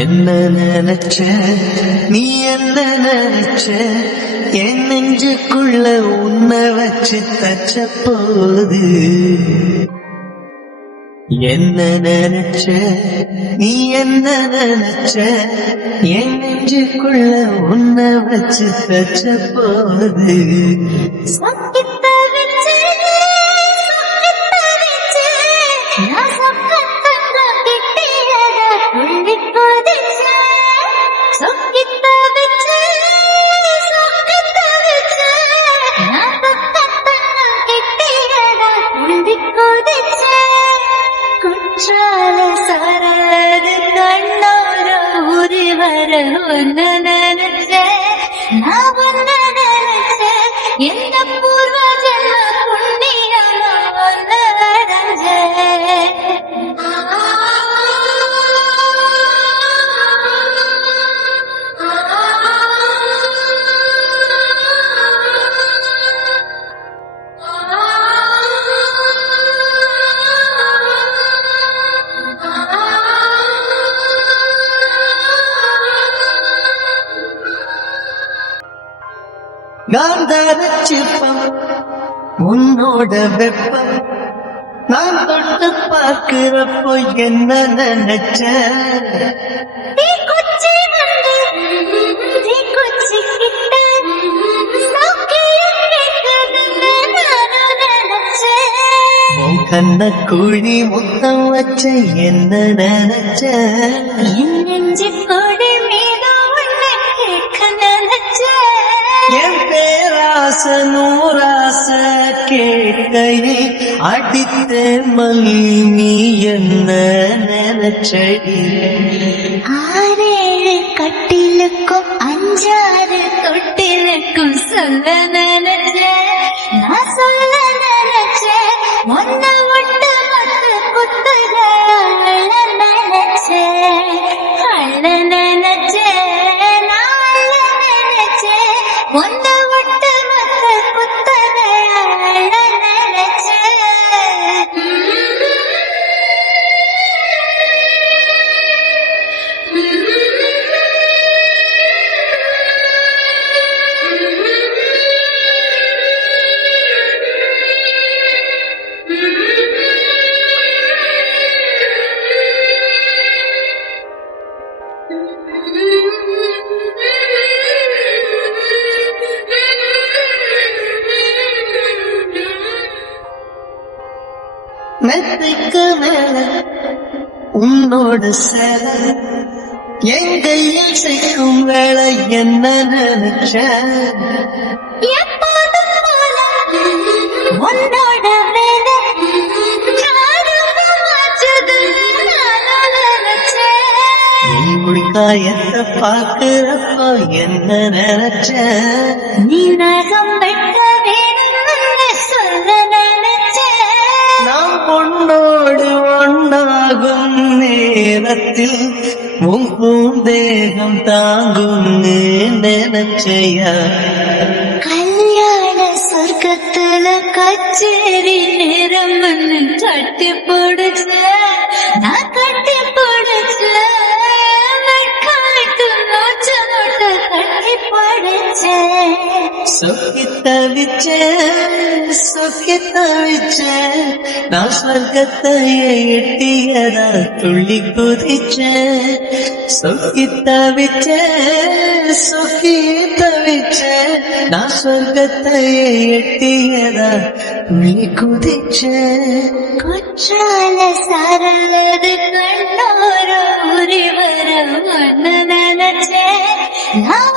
என்ன நினைச்ச நீ என்ன நினைச்ச என் நெஞ்சுக்குள்ள உன்னை வச்சு தச்ச போது என்ன நினைச்ச நீ என்ன நினைச்ச என் நெஞ்சுக்குள்ள உன்னை வச்சு தச்ச போது குற்றால சரது கண்ணோர ஊறி வர ஒன்னு நினைச்ச நான் ஒன்னு நினைச்ச எந்த பூர்வ ஜென்ம புண்ணியமா ஒன்னு அடைஞ்ச நான் தரச்சிப்பம் உன்னோட வெப்பம் நான் தொட்டு பார்க்கிறப்போ என்ன நினைச்ச கண்ண குழி முத்தம் வச்ச என்ன நினைச்ச என் நெஞ்சு கொடி மீது உன்னை கேட்க நினைச்ச என் பேராச நூராச கேட்கையே அடித்த மல்லி நீ என்ன நினைச்சடி ஆறேழு கட்டிலுக்கும் அஞ்சாறு தொட்டிலுக்கும் சொல்ல நினைச்ச நான் சொல்ல நினைச்ச ஒன்ன விட்டு மொத்த புத்தகம் நினைச்ச அள்ள நினைச்ச நான் அள்ள நினைச்ச ஒன்ன விட்டு மொத்த புத்தகம் நினைச்ச மெத்தைக்கு மேல உன்னோட சேல என் கையில் சேர்க்கும் வேலை என்ன நினைச்ச எப்போதும் போல உன்னோட வேலை நீ உள்காயத்தை பார்க்கிறப்போ என்ன நினைச்ச நீ நகம் வெட்ட வேணும்னு சொல்ல நினைச்ச நாம் பொண்ணோடு ஒன்றாகும் நேரத்தில் உன் பூந்தேகம் தாங்கும் நினைச்சையா கல்யாண சொர்க்கத்துல கச்சேரி நேரம் கட்டி பிடிச்ச நான் கட்டி பிடிச்ச வெட்காட்டு நோச்ச மொட்டை கட்டி பிடிச்ச சொக்கி தவிச்ச நான் சொர்க்கத்தையே எட்டியதா துள்ளி குதிச்ச சொக்கி தவிச்ச நான் சொர்க்கத்தையே எட்டியதா துள்ளி குதிச்ச குற்றால சரது கண்ணோர ஊறி வர ஒன்னு நினைச்ச நான்